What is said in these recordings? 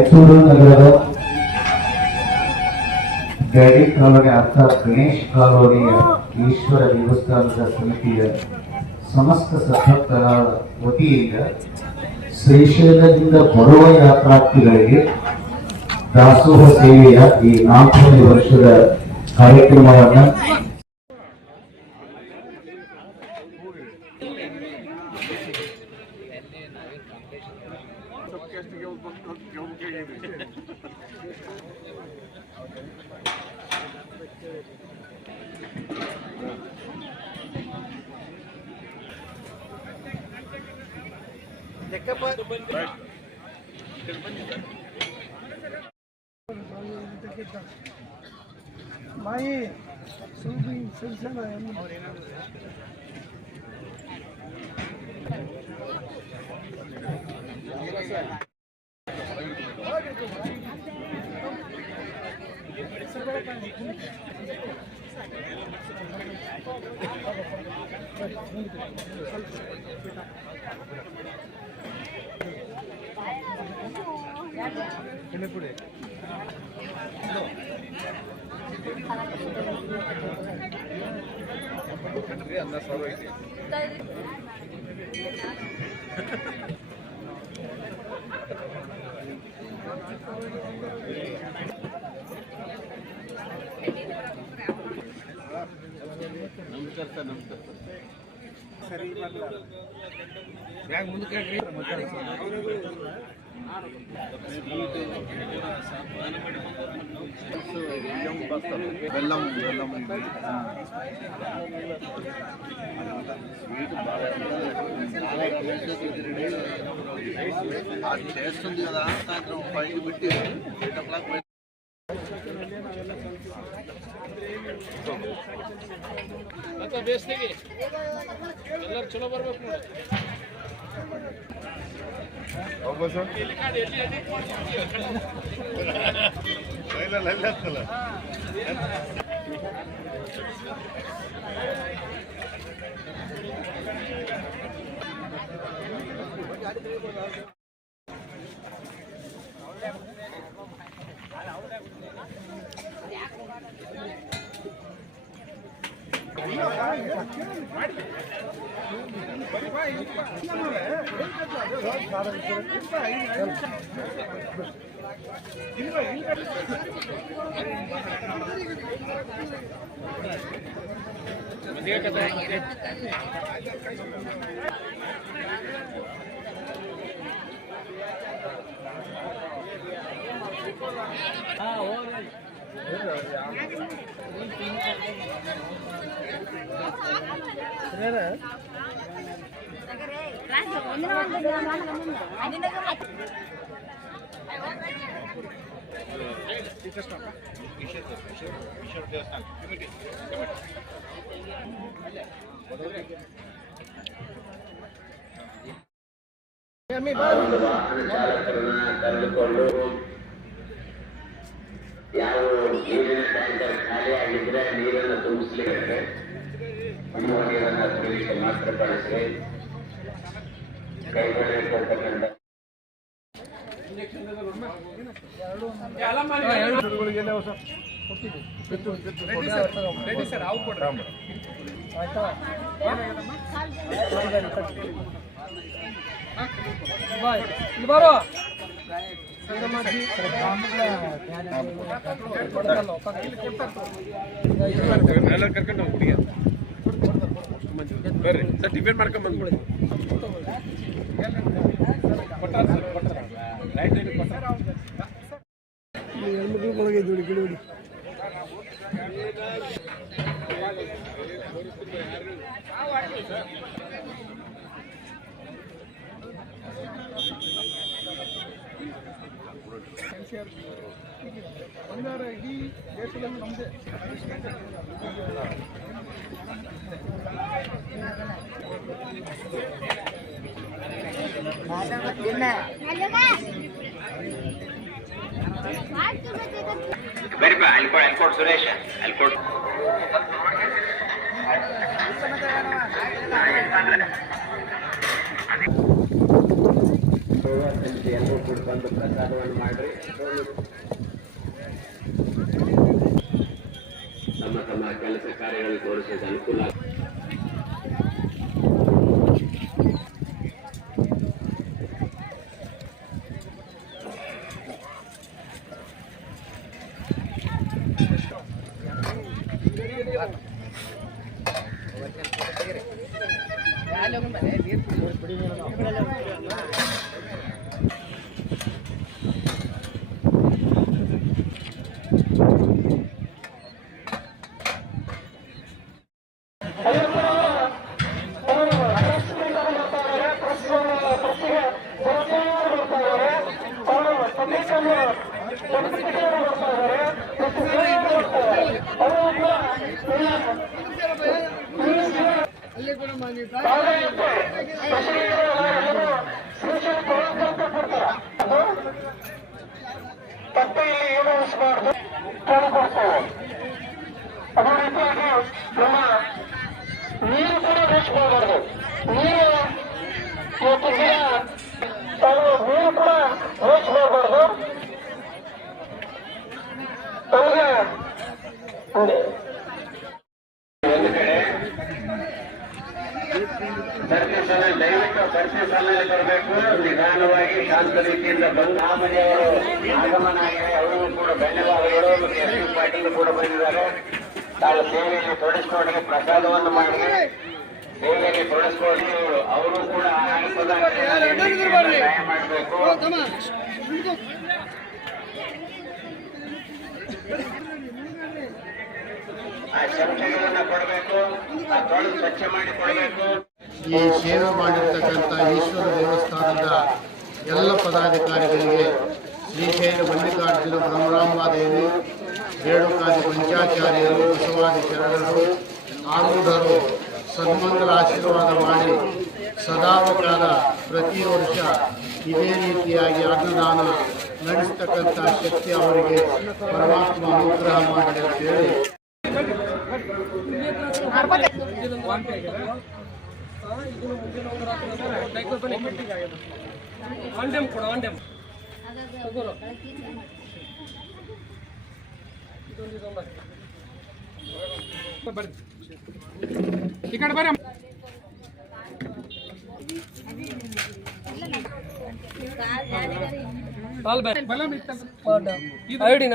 ರಾಯಚೂರು ನಗರದ ಗಡಿ ಕಾಲೋನಿ ಅರ್ಥಾತ್ ಗಣೇಶ್ ಕಾಲೋನಿಯ ಈಶ್ವರ ದೇವಸ್ಥಾನದ ಸಮಿತಿಯ ಸಮಸ್ತ ಸಭಕ್ತರ ವತಿಯಿಂದ ಶ್ರೀಶೈಲದಿಂದ ಬರುವ ಯಾತ್ರಾರ್ಥಿಗಳಿಗೆ ದಾಸೋಹ ಸೇವೆಯ ಈ 4ನೇ ವರ್ಷದ ಕಾರ್ಯಕ್ರಮವನ್ನು ಮಾಯಿ ಸುಲ್ಬಿ ಸಿಲ್ಸಲ ಸರಿ ಬ್ಯಾಗ್ ಮುಂದಕ್ಕೆ చేస్తుంది కదా సాయంత్రం 5 పెట్టి 8 o'clock ಬೇಸ್ತಿಗೆ ಎಲ್ಲರೂ ಚಲೋ ಬರ್ಬೇಕು ನೋಡಿ. ಕರೆದುಕೊಂಡು ಯಾವ ನೀರಿನ ಟ್ಯಾಂಕರ್ ಖಾಲಿ ಆಗಿದ್ರೆ ನೀರನ್ನು ತುಂಬಿಸ್ಲಿಕ್ಕೆ ನೀರನ್ನು ತುಂಬಲಿಕ್ಕೆ ಮಾತ್ರ ಬಳಸಿ ಕೈಗೊಳ್ಳಿರ್ತಕ್ಕಂಥ ಬರೋ ಕರ್ಕೊಂಡು ಹೋಗಿ ಬರ್ರಿ ಸರ್ ಟಿಫಿನ್ ಮಾಡ್ಕೊಂಡ್ ಬಂದ್ಬಿಡಿ. ಒಳಗೆ ದುಡಿ ಗಿಡಿ ಬಂಗಾರ ಇಡೀ ದೇಶದಲ್ಲಿ ನಮ್ಮದೇ. Verify, I'll quote Suresh. I'll quote. ಸಮಿತಿ ಎಲ್ಲರೂ ಕೂಡ ಬಂದು ಪ್ರಸಾದವನ್ನು ಮಾಡ್ರಿ. ತಮ್ಮ ತಮ್ಮ ಕೆಲಸ ಕಾರ್ಯಗಳನ್ನು ತೋರಿಸೋದು ಅನುಕೂಲ. ಅದೇ ರೀತಿಯಾಗಿ ನಮ್ಮ ನೀರು ಕೂಡ ವೇಸ್ಟ್ ಮಾಡಬಾರ್ದು. ನೀರು ಇವತ್ತು ದಿನ ನೀರು ಕೂಡ ವೇಸ್ಟ್ ಮಾಡಬಾರ್ದು. ನಮಗೆ ಒಂದು ಕಡೆ ದಯವಿಟ್ಟು ಪ್ರತಿ ಸಮಯ ಬರಬೇಕು. ನಿಧಾನವಾಗಿ ಶಾಂತ ರೀತಿಯಿಂದ ಬಂದು ಆ ಮನೆಯವರು ಆಗಮನ ಆಗಿದೆ. ಅವರಿಗೂ ಕೂಡ ಧನ್ಯವಾದಗಳು. ಮತ್ತು ಎಸ್ ಪಿ ಪಾಟೀಲ್ ಕೂಡ ಬಂದಿದ್ದಾರೆ. ತಾವು ಸೇವೆಯಲ್ಲಿ ತೊಡಗಿಸಿಕೊಂಡು ಪ್ರಸಾದವನ್ನು ಮಾಡಿ ಸೇವೆಯಲ್ಲಿ ತೊಡಗಿಸಿಕೊಂಡು ಅವರು ಕೂಡ ಆಹಾರ ಪದಾರ್ಥ ಸಹಾಯ ಮಾಡಬೇಕು. ಆ ಚಮಚೆಗಳನ್ನ ಕೊಡಬೇಕು. ಆ ತೊಳೆದು ಸ್ವಚ್ಛ ಮಾಡಿ ಕೊಡಬೇಕು. ಈ ಸೇವೆ ಮಾಡಿರ್ತಕ್ಕಂಥ ಈಶ್ವರ ದೇವಸ್ಥಾನದ ಎಲ್ಲ ಪದಾಧಿಕಾರಿಗಳಿಗೆ ಶ್ರೀಶೈಲ ಮಲ್ಲಿಕಾರ್ಜುನ ಬ್ರಹ್ಮರಾಂಬಾದೇವಿ, ರೇಣುಕಾದಿ ಪಂಚಾಚಾರ್ಯರು, ಬಸವಾದಿ ಶರಣರು, ಆರೂಢರು ಸನ್ಮಂಗಲ ಆಶೀರ್ವಾದ ಮಾಡಿ ಸದಾಕಾಲ ಪ್ರತಿ ವರ್ಷ ಇದೇ ರೀತಿಯಾಗಿ ಅನ್ನದಾನ ನಡೆಸ್ತಕ್ಕಂಥ ಶಕ್ತಿ ಅವರಿಗೆ ಪರಮಾತ್ಮ ಅನುಗ್ರಹ ಮಾಡಲಿ ಅಂತೇಳಿ ಈ ಕಡೆ ಬರ್ರಿ. ಐಡಿನ್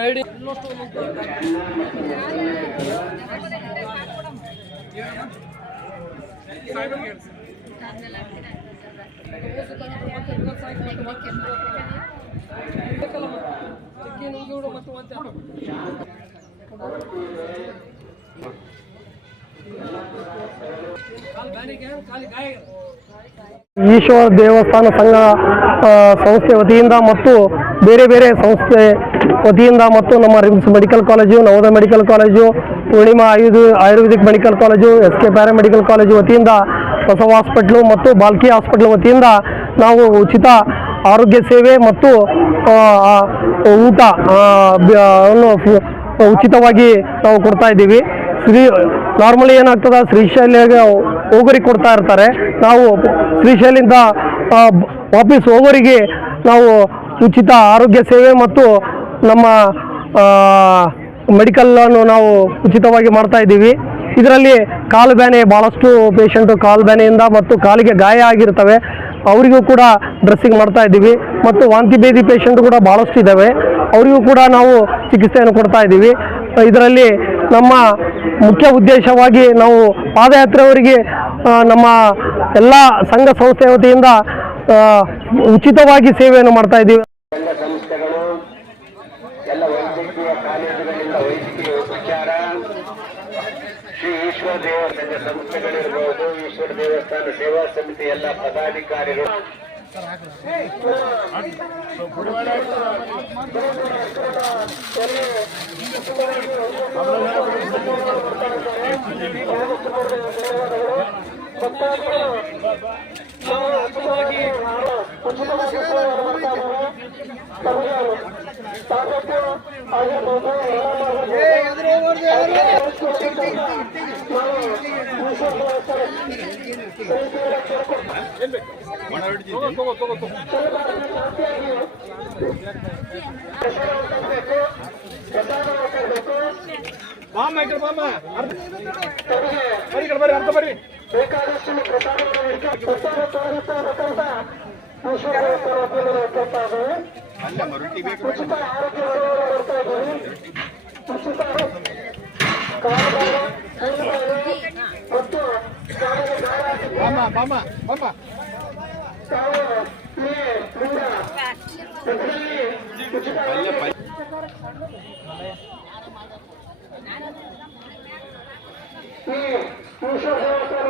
ಈಶ್ವರ ದೇವಸ್ಥಾನ ಸಂಘ ಸಂಸ್ಥೆ ವತಿಯಿಂದ ಮತ್ತು ಬೇರೆ ಬೇರೆ ಸಂಸ್ಥೆ ವತಿಯಿಂದ ಮತ್ತು ನಮ್ಮ RIMS medical college, Navodaya medical college, Purnima ayurvedic medical college, SK paramedical college ವತಿಯಿಂದ, ಬಸವ ಹಾಸ್ಪಿಟ್ಲು ಮತ್ತು ಬಾಲ್ಕಿ ಹಾಸ್ಪಿಟ್ಲ್ ವತಿಯಿಂದ ನಾವು ಉಚಿತ ಆರೋಗ್ಯ ಸೇವೆ ಮತ್ತು ಊಟ ಉಚಿತವಾಗಿ ನಾವು ಕೊಡ್ತಾ ಇದ್ದೀವಿ. ನಾರ್ಮಲಿ ಏನಾಗ್ತದೆ, ಶ್ರೀಶೈಲಿಗೆ ಹೋಗೋರಿಗೆ ಕೊಡ್ತಾ ಇರ್ತಾರೆ. ನಾವು ಶ್ರೀಶೈಲಿಂದ ವಾಪಸ್ ಹೋಗೋರಿಗೆ ನಾವು ಉಚಿತ ಆರೋಗ್ಯ ಸೇವೆ ಮತ್ತು ನಮ್ಮ ಮೆಡಿಕಲನ್ನು ನಾವು ಉಚಿತವಾಗಿ ಮಾಡ್ತಾ ಇದ್ದೀವಿ. ಇದರಲ್ಲಿ ಕಾಲು ಬ್ಯಾನೆ, ಭಾಳಷ್ಟು ಪೇಷಂಟು ಕಾಲು ಬ್ಯಾನೆಯಿಂದ ಮತ್ತು ಕಾಲಿಗೆ ಗಾಯ ಆಗಿರ್ತವೆ, ಅವರಿಗೂ ಕೂಡ ಡ್ರೆಸ್ಸಿಂಗ್ ಮಾಡ್ತಾ ಇದ್ದೀವಿ. ಮತ್ತು ವಾಂತಿ ಭೇದಿ ಪೇಷಂಟ್ ಕೂಡ ಭಾಳಷ್ಟು ಇದ್ದಾವೆ, ಅವರಿಗೂ ಕೂಡ ನಾವು ಚಿಕಿತ್ಸೆಯನ್ನು ಕೊಡ್ತಾ ಇದ್ದೀವಿ. ಇದರಲ್ಲಿ ನಮ್ಮ ಮುಖ್ಯ ಉದ್ದೇಶವಾಗಿ ನಾವು ಪಾದಯಾತ್ರೆಯವರಿಗೆ ನಮ್ಮ ಎಲ್ಲ ಸಂಘ ಸಂಸ್ಥೆ ವತಿಯಿಂದ ಉಚಿತವಾಗಿ ಸೇವೆಯನ್ನು ಮಾಡ್ತಾ ಇದ್ದೀವಿ. ಎಲ್ಲ ಸಂಸ್ಥೆಗಳು, ಎಲ್ಲ ವೈದ್ಯಕೀಯ ಕಾಲೇಜುಗಳಿಂದ ವೈದ್ಯಕೀಯ ಉಪಚಾರ, ಶ್ರೀ ಈಶ್ವರ ದೇವಸ್ಥಾನ ಸಂಸ್ಥೆಗಳಿರ್ಬೋದು, ಈಶ್ವರ ದೇವಸ್ಥಾನ ಸೇವಾ ಸಮಿತಿ ಎಲ್ಲ ಪದಾಧಿಕಾರಿಗಳು, ಪೂರ್ತಿಯಾಗಿ ತಮಗೆ ಬೇಕಾದಷ್ಟು ಪ್ರಸಾದವನ್ನು ಪ್ರಸಾದ ತೋರಿಸತಕ್ಕಂಥ ಈಶ್ವರ ದೇವಸ್ಥಾನ ಉಚಿತ ಆರೋಗ್ಯ ಬರ್ತಾ ಇದ್ದೀವಿ. ಉಚಿತ ಮತ್ತು ಈಶ್ವರ ದೇವಸ್ಥಾನ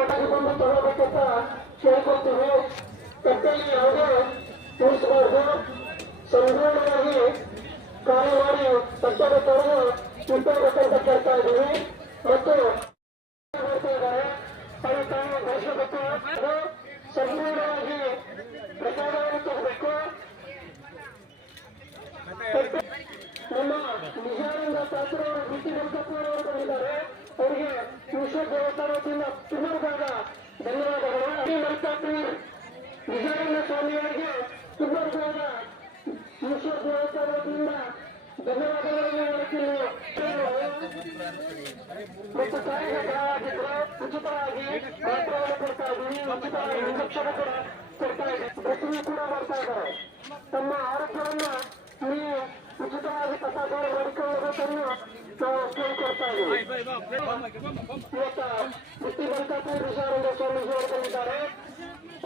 ತಗೋಬೇಕಂತ ಕೇಳ್ಕೊಳ್ತೀವಿ. ತಟ್ಟೆಯಲ್ಲಿ ಯಾವುದೇ ಉಳಿಸಬಾರ್ದು. ಸಂಪೂರ್ಣವಾಗಿ ಖಾಲಿ ಮಾಡಿ ತಟ್ಟೆಗೆ ತೊರೆದು ಇಟ್ಟಬೇಕಂತ ಕೇಳ್ತಾ ಇದ್ದೀವಿ. ಮತ್ತು ಅದು ತಾವು ಬಯಸಬೇಕು. ಸಂಪೂರ್ಣವಾಗಿ ಪ್ರಸಾದವನ್ನು ತಗೋಬೇಕು. ನಮ್ಮ ನಿಜಾನಂದ ಪಾತ್ರವರು ಬಿಟ್ಟಿ ವೆಂಕಟಪ್ಪನವರು ಬಂದಿದ್ದಾರೆ. ಅವರಿಗೆ ಈಶ್ವರ ದೇವಸ್ಥಾನದಿಂದ ತುಂಬಾದ ಧನ್ಯವಾದಗಳು. ಮಲ್ಲಿಕಾರ್ಜುನ ನಿಜಾನಂದ ಸ್ವಾಮಿಯವರಿಗೆ ತುಂಬಾದ ಈಶ್ವರ ದೇವಸ್ಥಾನದಿಂದ ಧನ್ಯವಾದಗಳನ್ನು ಹೇಳುತ್ತೀನಿ. ಮತ್ತು ತಾಯಿಗೆ ಸಹಾಯವಾಗಿದ್ದರು ಉಚಿತವಾಗಿ ಮಾತ್ರವನ್ನು ಕೊಡ್ತಾ ಇದ್ದೀವಿ. ಉಚಿತವಾಗಿ ಇಂಜೆಕ್ಷನ್ ಕೂಡ ಕೊಡ್ತಾ ಇದ್ದೀವಿ. ಡ್ರೆಸ್ಸಿಂಗ್ ಕೂಡ ಮಾಡ್ತಾ ಇದ್ದಾರೆ. ತಮ್ಮ ಆರೋಗ್ಯವನ್ನು ನೀವು ಉಚಿತವಾಗಿ ಪ್ರಸಾದವನ್ನು ಮಾಡಿಕೊಳ್ಳಬೇಕನ್ನು ನಾವು ಕೇಳಿಕೊಡ್ತಾ ಇದ್ದೀವಿ. ಇವತ್ತು ಬಿಟ್ಟಿ ಮಲ್ಲಿಕಾರ್ಜುನ ನಿಜಾನಂದ ಸ್ವಾಮೀಜಿಯವರು ಬಂದಿದ್ದಾರೆ.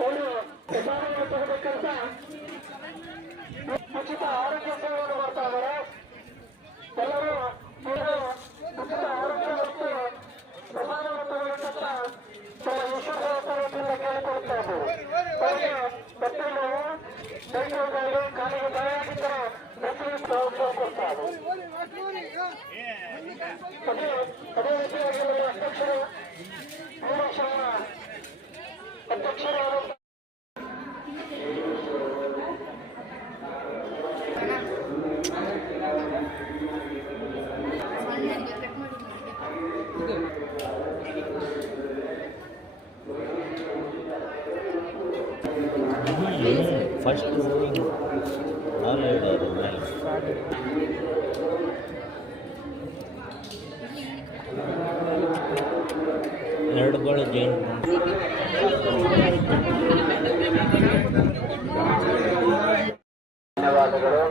ಅವರು ಪ್ರಸಾದವನ್ನು ತಗೋಬೇಕಂತ ಉಚಿತ ಆರೋಗ್ಯ ಸೇವೆಯನ್ನು ಮಾಡ್ತಾ ಇದ್ದಾರೆ. ಎಲ್ಲರೂ ಉಚಿತ ಆರೋಗ್ಯ ಮತ್ತು ಪ್ರಸಾದವನ್ನು ತಗೋಬೇಕಂತ ಈಶ್ವರ ದೇವಸ್ಥಾನದಿಂದ ಕೇಳಿಕೊಳ್ತಾ ಇದ್ದೀವಿ. ಅವರಿಗೆ ಹೊಟ್ಟೆ ನೋವು, ಕೈಕಾಲುಗಳಿಗೆ ಕಾಲಿಗೆ ಗಾಯವಾಗಿದ್ದರೆ ಕೊಡ್ತಾ ಅದೇ ರೀತಿಯಾಗಿ ನಮ್ಮ ಅಧ್ಯಕ್ಷರು ಅಧ್ಯಕ್ಷರು ಫಸ್ಟ್ ಹಾಲು ಇಡೋದು ಮೇಲೆ ಎರಡು ಗೋಳು ಜೈನ್ ಧನ್ಯವಾದಗಳು.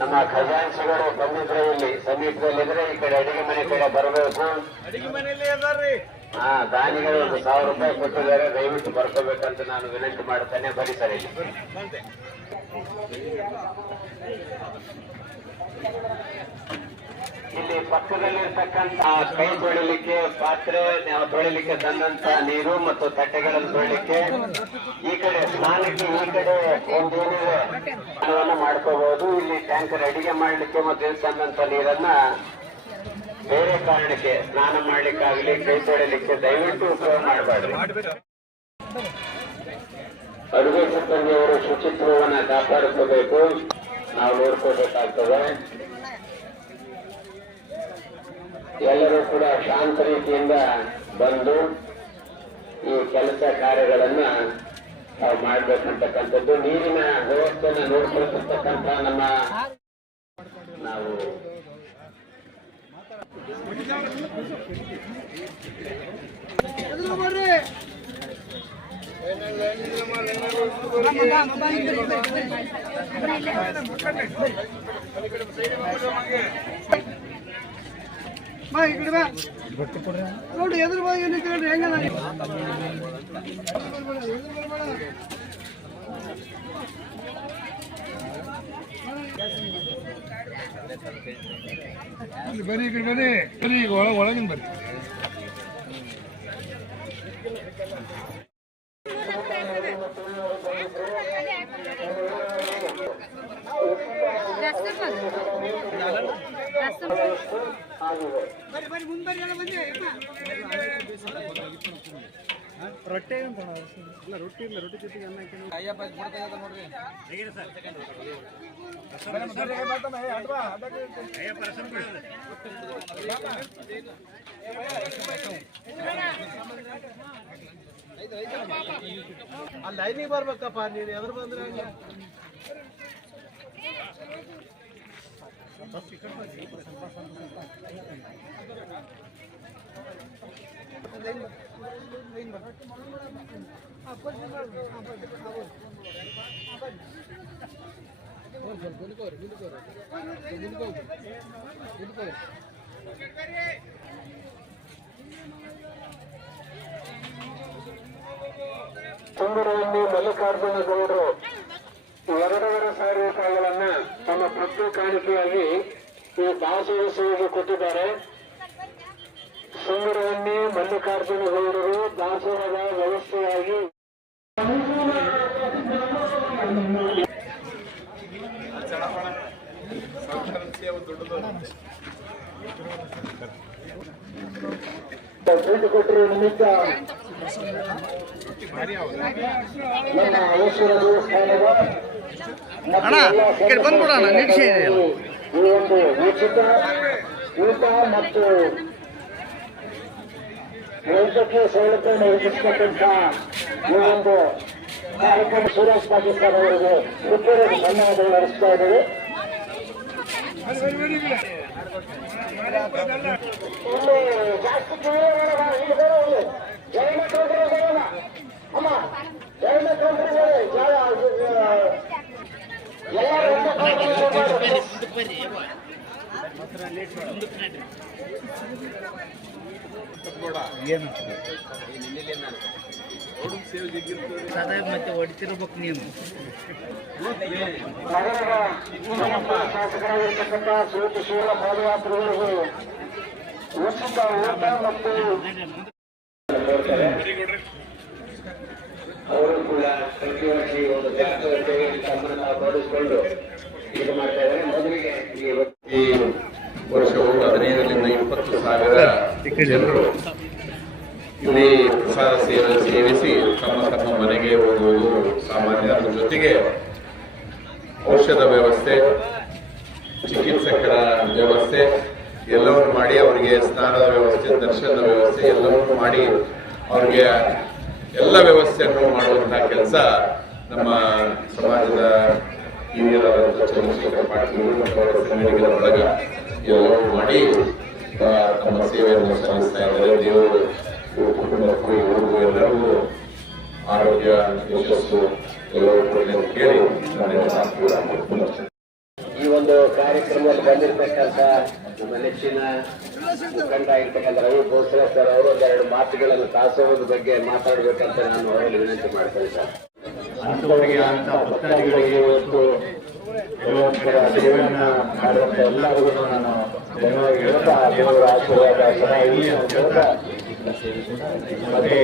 ನಮ್ಮ ಖಜಾನ್ಸಿಗಳು ಬಂದಿದ್ರೆ ಇಲ್ಲಿ ಸಮೀಪದಲ್ಲಿದ್ರೆ ಈ ಕಡೆ ಅಡಿಗೆ ಮನೆ ಕಡೆ ಬರಬೇಕು. ದಾನಿಗಳು 1,000 ರೂಪಾಯಿ ಕೊಟ್ಟಿದ್ದಾರೆ. ದಯವಿಟ್ಟು ಬರ್ಕೋಬೇಕಂತ ನಾನು ವಿನಂತಿ ಮಾಡುತ್ತೇನೆ. ಬರೀ ಸರ್ ಇಲ್ಲಿ ಪಕ್ಕದಲ್ಲಿರ್ತಕ್ಕಂಥ ಕೈ ತೊಳಿಲಿಕ್ಕೆ ಪಾತ್ರೆ ತೊಳಿಲಿಕ್ಕೆ ತಂದಂತ ನೀರು ಮತ್ತು ತಟ್ಟೆಗಳನ್ನು ತೊಳಿಲಿಕ್ಕೆ ಈ ಕಡೆ ಸ್ನಾನಕ್ಕೆ ಈ ಕಡೆ ಒಂದೇನಿದೆ ಸ್ನಾನವನ್ನು ಮಾಡ್ಕೋಬಹುದು. ಇಲ್ಲಿ ಟ್ಯಾಂಕರ್ ಅಡಿಗೆ ಮಾಡ್ಲಿಕ್ಕೆ ಮತ್ತು ತಂದಂತ ನೀರನ್ನ ಬೇರೆ ಕಾರಣಕ್ಕೆ ಸ್ನಾನ ಮಾಡ್ಲಿಕ್ಕಾಗಲಿ ಕೈ ತೊಳಿಲಿಕ್ಕೆ ದಯವಿಟ್ಟು ಉಪಯೋಗ ಮಾಡಬೇಡ್ರಿ. ಅಡುಗೆ ಸಿಬ್ಬಂದಿಯವರು ಶುಚಿತ್ವವನ್ನು ಕಾಪಾಡಿಕೋಬೇಕು. ನಾವು ನೋಡ್ಕೋಬೇಕಾಗ್ತದೆ. ಎಲ್ಲರೂ ಕೂಡ ಶಾಂತ ರೀತಿಯಿಂದ ಬಂದು ಈ ಕೆಲಸ ಕಾರ್ಯಗಳನ್ನ ನಾವು ಮಾಡ್ಬೇಕಂತಕ್ಕಂಥದ್ದು. ನೀರಿನ ವ್ಯವಸ್ಥೆಯನ್ನು ನೋಡ್ಕೊಳ್ತಿರ್ತಕ್ಕಂಥ ನಮ್ಮ ನಾವು ನೋಡಿ ಎದುರು ಬಾಗಿ ಹೆಂಗ ಬರೀ ಈ ಕಡೆ ಬನ್ನಿ. ಬರೀ ಈಗ ಒಳಗಿನ ಬರ್ರಿ. ಬರೀ ಮುಂದೆ ಬಂದಿ ರೊಟ್ಟಿ ಇಲ್ಲ ರೊಟ್ಟಿ ಇಲ್ಲ. ರೊಟ್ಟಿ ಜೊತೆಗೆ ಅನ್ನ ನೋಡ್ರಿ. ಅಲ್ಲಿ ಲೈನಿಗೆ ಬರ್ಬೇಕಪ್ಪ, ನೀನು ಎದುರು ಬಂದ್ರೆ ಹಂಗೆ. ಸುಂದರವಲ್ಲಿ ಮಲ್ಲಿಕಾರ್ಜುನ ಗೌಡರು 2,500 ರೂಪಾಯಿಗಳನ್ನ ತಮ್ಮ ಪ್ರತಿ ಕಾಣಿಕೆಯಾಗಿ ಈ ದಾಸೋತ್ಸವಕ್ಕೆ ಕೊಟ್ಟಿದ್ದಾರೆ. ಸುಂದರವನ್ನಿ ಮಲ್ಲಿಕಾರ್ಜುನ ಗೌಡರು ದಾಸೋಹದ ವ್ಯವಸ್ಥೆಯಾಗಿ ದುಡ್ಡು ಕೊಟ್ಟಿರುವ ನಿಮಿತ್ತ ನಮ್ಮ ಅವಸರ ದೇವಸ್ಥಾನದ ಈ ಒಂದು ಉಚಿತ ಊಟ ಮತ್ತು ವೈದ್ಯಕೀಯ ಸೌಲಭ್ಯವನ್ನು ಒದಗಿಸತಕ್ಕಂಥ ಈ ಒಂದು ಕಾರ್ಯಕ್ರಮ ಸುರೇಶ್ ಪಾಕಿಸ್ತಾನ ಅವರಿಗೆ ಹೃದಯದ ಧನ್ಯವಾದಗಳು ಅರ್ಪಿಸ್ತಾ ಇದ್ದೇವೆ. ಇಲ್ಲಿ ಜಾಸ್ತಿ ಅಮ್ಮ ಮತ್ತೆ ಹೊಡಿತಿರ್ಬೇಕು ನೀನು. ನಗರದ ಶಾಸಕರಾಗಿರ್ತಕ್ಕಂಥ ಶ್ರೀಶೈಲ ಪಾದಯಾತ್ರಿಗಳಿಗೆ ಉಚಿತ ಊಟ ಮತ್ತು ಅವರು ಕೂಡ ಪ್ರತಿ ವರ್ಷ ಈ ಒಂದು ಜಾಗೃತಿಗೆ ತಮ್ಮನ್ನು ತೊಡಗಿಸಿಕೊಂಡು ಇದು ಮಾಡ್ತಾ ಇದ್ದಾರೆ. ಮೊದಲಿಗೆ ಈ ವರ್ಷವು 15ರಿಂದ 20,000 ಜನರು ಇಲ್ಲಿ ಪ್ರಸಾದ ಸೇವಿಸಿ ತಮ್ಮ ಮನೆಗೆ ಹೋಗುವುದು ಸಾಮಾನ್ಯ. ಅದರ ಜೊತೆಗೆ ಔಷಧ ವ್ಯವಸ್ಥೆ, ಚಿಕಿತ್ಸಕರ ವ್ಯವಸ್ಥೆ ಎಲ್ಲವನ್ನು ಮಾಡಿ ಅವರಿಗೆ ಸ್ನಾನದ ವ್ಯವಸ್ಥೆ, ದರ್ಶನದ ವ್ಯವಸ್ಥೆ ಎಲ್ಲವನ್ನು ಮಾಡಿ ಅವರಿಗೆ ಎಲ್ಲ ವ್ಯವಸ್ಥೆಯನ್ನು ಮಾಡುವಂತಹ ಕೆಲಸ ನಮ್ಮ ಸಮಾಜದ ಹಿರಿಯರಾದಂಥ ಚಂದ್ರಶೇಖರ ಪಾಟೀಲ್ ಮತ್ತು ಅವರ ಸಂಘಟನೆಗಳ ಒಳಗ ಎಲ್ಲವೂ ಮಾಡಿ ತಮ್ಮ ಸೇವೆಯನ್ನು ಸಲ್ಲಿಸ್ತಾ ಇದ್ದಾರೆ. ದೇವರು ಕುಟುಂಬಕ್ಕೂ ಇವ್ರಿಗೂ ಎಲ್ಲರಿಗೂ ಆರೋಗ್ಯ, ಯಶಸ್ಸು ಎಲ್ಲವೂ ಕೊಡಲಿ ಅಂತ ಕೇಳಿ ನಾನು ಈ ಒಂದು ಕಾರ್ಯಕ್ರಮದಲ್ಲಿ ಬಂದಿರತಕ್ಕಂಥ ನಮ್ಮ ನೆಚ್ಚಿನ ಮುಖಂಡ ಆಗಿರ್ತಕ್ಕಂಥ ರವಿ ಭೋಸಲೆ ಸರ್ ಅವರು ಒಂದೆರಡು ಮಾತುಗಳನ್ನು ದಾಸೋಹದ ಬಗ್ಗೆ ಮಾತಾಡಬೇಕಂತ ನಾನು ಅವರಲ್ಲಿ ವಿನಂತಿ ಮಾಡ್ತೇನೆ ಸರ್. ಭಕ್ತಾದಿಗಳಿಗೆ ಇವತ್ತು ಸೇವೆಯನ್ನ ಮಾಡುವಂತ ಎಲ್ಲರಿಗೂ ನಾನು ಧನ್ಯವಾದ ಹೇಳ್ತಾ ದೇವರ ಆಶೀರ್ವಾದ ಸದಾ ಇರಲಿ ಅಂತ ಹೇಳ್ತಾ, ಮತ್ತೆ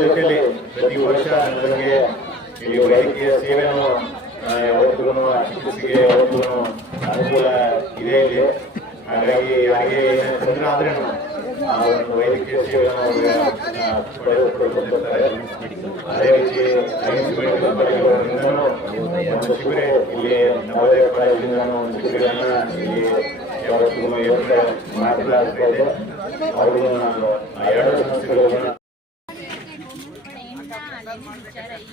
ಜೊತೆಯಲ್ಲಿ ಪ್ರತಿ ವರ್ಷ ನನಗೆ ಈ ವೈದ್ಯಕೀಯ ಸೇವೆಯನ್ನು ಯಾವತ್ತಿಗೂ ಚಿಕಿತ್ಸೆಗೆ ಯಾವತ್ತೂ ಅನುಕೂಲ ಇದೆ ಇಲ್ಲಿ. ಹಾಗಾಗಿ ಹಾಗೆ ಏನೇನು ತೊಂದರೆ ಆದ್ರೇನು ಆ ಒಂದು ವೈದ್ಯಕೀಯ ಸೇವೆಯನ್ನು ಪಡೆದುಕೊಳ್ಳುತ್ತಾರೆ. ಅದೇ ರೀತಿ ಒಂದು ಶಿಬಿರ ಇಲ್ಲಿ ನವೋದಯ ಕಾಲೇಜಿಂದ ಒಂದು ಶಿಬಿರನ್ನ ಇಲ್ಲಿ ಯಾವತ್ತಿಗೂ ಮಾತನಾಡ್ತಾ ಇದೆ. ಅವರಿಗೂ ನಾನು 2 ಸಂಸ್ಥೆಗಳನ್ನು ವಿಚಾರ ಈ